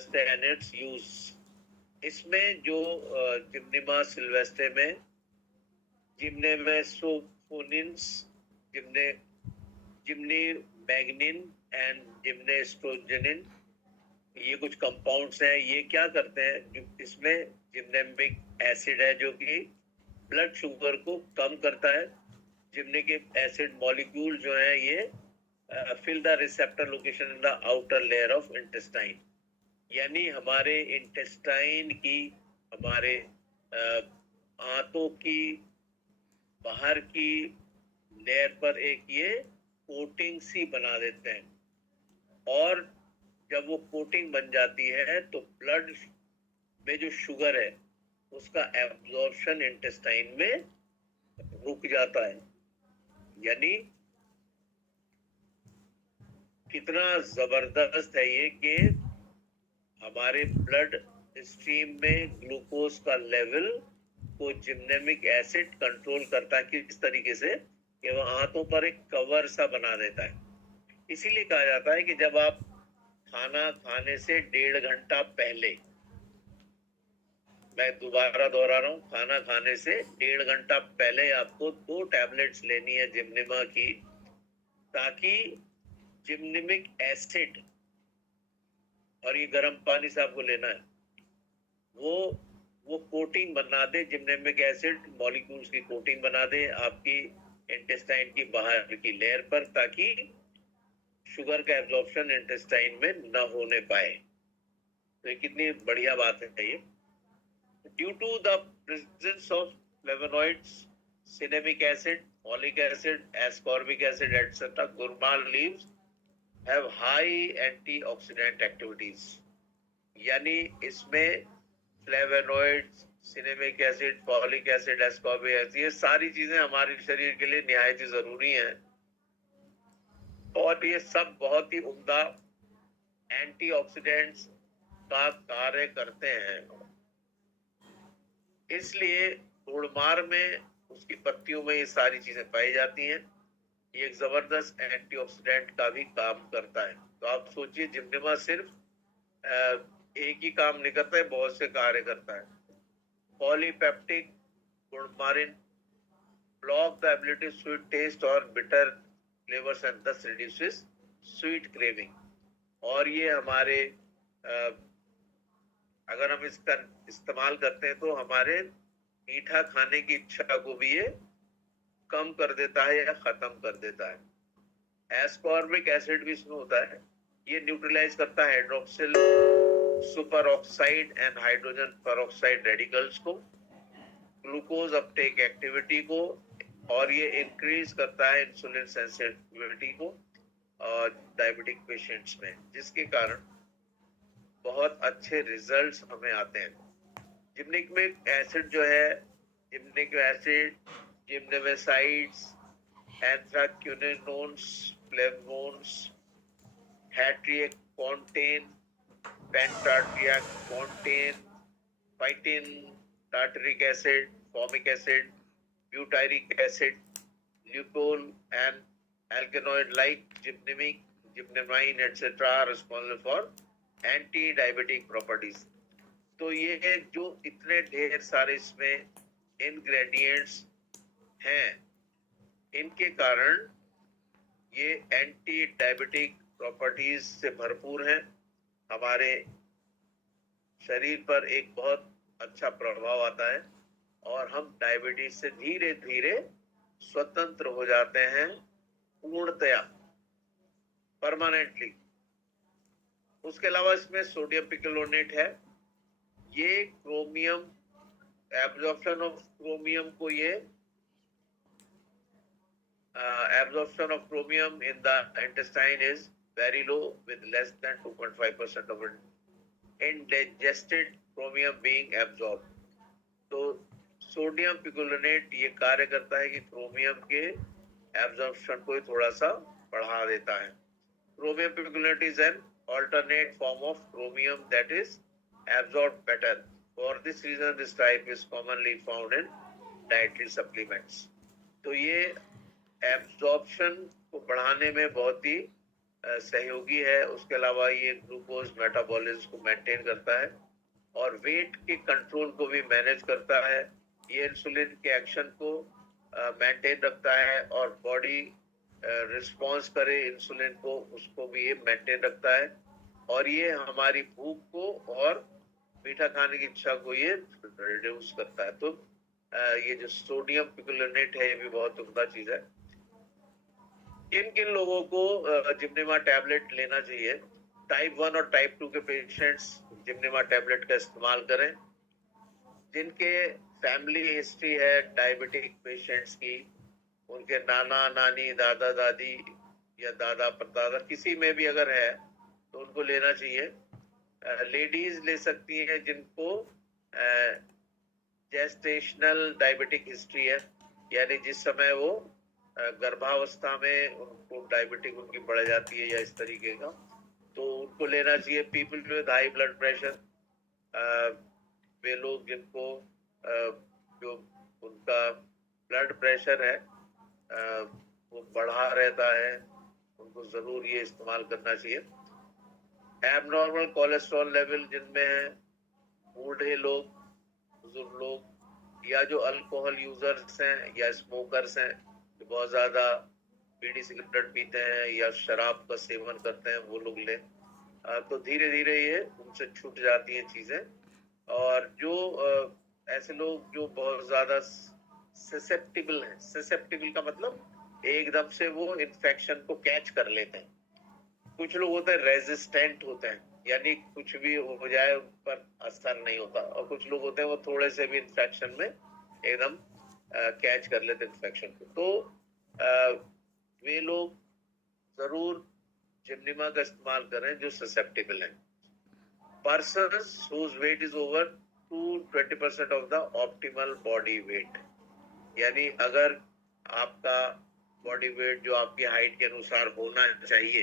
सिल्वेस्टे and it's use. इसमें जो जिम्निमा सिल्वेस्टे में जिम्नेमेसोफोनिन्स, जिम्नीमैग्निन एंड जिम्नेस्ट्रोजेनिन, ये कुछ कंपाउंड्स हैं। ये क्या करते हैं, इसमें जिम्नेमिक एसिड है जो कि ब्लड शुगर को कम करता है। जिम्निक एसिड मॉलिक्यूल जो है ये fill the receptor location in the outer layer of intestine, यानी हमारे इंटेस्टाइन की, हमारे आंतों की बाहर की लेयर पर एक ये कोटिंग सी बना देते हैं। और जब वो कोटिंग बन जाती है तो ब्लड में जो शुगर है उसका एब्जॉर्प्शन इंटेस्टाइन में रुक जाता है। यानी कितना जबरदस्त है ये कि हमारे ब्लड स्ट्रीम में ग्लूकोज का लेवल को जिम्नेमिक एसिड कंट्रोल करता है। किस तरीके से कि वो आंतों पर एक कवर सा बना देता है। इसीलिए कहा जाता है कि जब आप खाना खाने से 1.5 घंटा पहले, मैं दोबारा दोहरा रहा हूँ, खाना खाने से 1.5 घंटा पहले आपको 2 टैबलेट्स लेनी है जिम्निमा की, ताकि जिम्निमिक एसिड, और ये गर्म पानी से आपको लेना है, वो कोटिंग बना दे, जिम्नेमिक एसिड मॉलिक्यूल्स की कोटिंग बना दे आपकी इंटेस्टाइन की बाहर की लेयर पर, ताकि शुगर का एब्जॉर्प्शन इंटेस्टाइन में न होने पाए। तो ये कितनी बढ़िया बात है ये। Due to the presence of flavonoids, cinnamic acid, folic acid, ascorbic acid etcetera, gurmar leaves have high antioxidant activities. यानी इसमें flavonoids, cinnamic acid, folic acid, ascorbic acid, ये सारी चीजें हमारे शरीर के लिए निहायत ही जरूरी हैं, और ये सब बहुत ही उम्दा एंटीऑक्सीडेंट्स का कार्य करते हैं। इसलिए गुड़मार में, उसकी पत्तियों में ये सारी चीजें पाई जाती हैं। ये एक जबरदस्त एंटीऑक्सीडेंट का भी काम करता है। तो आप सोचिए, जिम्निमा सिर्फ एक ही काम नहीं करता है, बहुत से कार्य करता है। Polypeptide gurmarin block the ability sweet taste और bitter flavours and thus reduces sweet craving. और ये हमारे अगर हम इसका इस्तेमाल करते हैं तो हमारे मीठा खाने की इच्छा को भी ये कम कर देता है या खत्म कर देता है। एस्कॉर्बिक एसिड भी इसमें होता है। ये न्यूट्रलाइज करता है hydroxyl super oxide and hydrogen peroxide radicals को, ग्लूकोज अपटेक एक्टिविटी को, और ये इंक्रीज करता है इंसुलिन सेंसिटिविटी को और डायबिटिक पेशेंट्स में, जिसके कारण बहुत अच्छे रिजल्ट्स हमें आते हैं। जिम्निक एसिड जो है, gymnemic acid, gymnemasides, anthraquinones, flavones, hentriacontane, pentatriacontane, phytin, tartaric acid, formic acid, butyric acid, lupeol and alkaloid like gymnemic, gymnamine etcetera are responsible for anti diabetic properties. तो ये जो इतने ढेर सारे इसमें इंग्रेडिएंट्स हैं, इनके कारण ये एंटी डायबिटिक प्रॉपर्टीज से भरपूर हैं। हमारे शरीर पर एक बहुत अच्छा प्रभाव आता है और हम डायबिटीज से धीरे धीरे स्वतंत्र हो जाते हैं, पूर्णतया, परमानेंटली। उसके अलावा इसमें सोडियम पिकोलोनेट है। ये क्रोमियम, एब्जॉर्प्शन ऑफ क्रोमियम को, ये absorption of chromium in the intestine is very low with less than 2.5% of indigested chromium being absorbed। तो सोडियम पिकोलोनेट ये कार्य करता है कि क्रोमियम के एब्जॉर्प्शन को थोड़ा सा बढ़ा देता है। Chromium picolinate is an alternate form of chromium that is absorbed better. For this reason, this type is commonly found in dietary supplements। तो ये एब्जॉर्प्शन को बढ़ाने में बहुत ही सहयोगी है। उसके अलावा ये ग्लूकोज मेटाबॉलिज्म को मेंटेन करता है और वेट के कंट्रोल को भी मैनेज करता है। ये इंसुलिन के एक्शन को मेंटेन रखता है और बॉडी रिस्पॉन्स करे इंसुलिन को, उसको भी ये मेंटेन रखता है। और ये हमारी भूख को और मीठा खाने की इच्छा को ये रिड्यूस करता है। तो ये जो सोडियम पिकोलिनेट है ये भी बहुत उम्दा चीज है। किन किन लोगों को जिम्नेमा टैबलेट लेना चाहिए? टाइप 1 और टाइप 2 के पेशेंट्स जिम्नेमा टैबलेट का इस्तेमाल करें। जिनके फैमिली हिस्ट्री है डायबिटिक पेशेंट्स की, उनके नाना नानी दादा दादी या दादा परदादा किसी में भी अगर है तो उनको लेना चाहिए। लेडीज ले सकती हैं जिनको जेस्टेशनल डायबिटिक हिस्ट्री है, यानी जिस समय वो गर्भावस्था में उनको डायबिटिक उनकी बढ़ जाती है या इस तरीके का, तो उनको लेना चाहिए। People with high blood pressure, वे लोग जिनको जो उनका ब्लड प्रेशर है वो बढ़ा रहता है, उनको जरूर ये इस्तेमाल करना चाहिए। एबनॉर्मल कोलेस्ट्रॉल लेवल जिनमें है, बूढ़े लोग, बुजुर्ग लोग, या जो अल्कोहल यूजर्स हैं या स्मोकर्स हैं जो बहुत ज्यादा बीड़ी सिगरेट पीते हैं या शराब का सेवन करते हैं, वो लोग लें। तो धीरे धीरे ये उनसे छूट जाती हैं चीजें। और जो ऐसे लोग जो बहुत ज्यादा ससेप्टिबल हैं, ससेप्टिबल का मतलब एकदम से वो इन्फेक्शन को कैच कर लेते हैं। कुछ लोग होते हैं रेजिस्टेंट होते हैं, यानी कुछ भी हो जाए उन पर असर नहीं होता, और कुछ लोग होते हैं वो थोड़े से भी इन्फेक्शन में एकदम कैच कर लेते इन्फेक्शन को। तो वे लोग जरूर जिम्निमा का इस्तेमाल करें जो ससेप्टिबल है। Persons whose weight is over to 20% of the optimal body weight, यानी अगर आपका बॉडी वेट जो आपकी हाइट के अनुसार होना चाहिए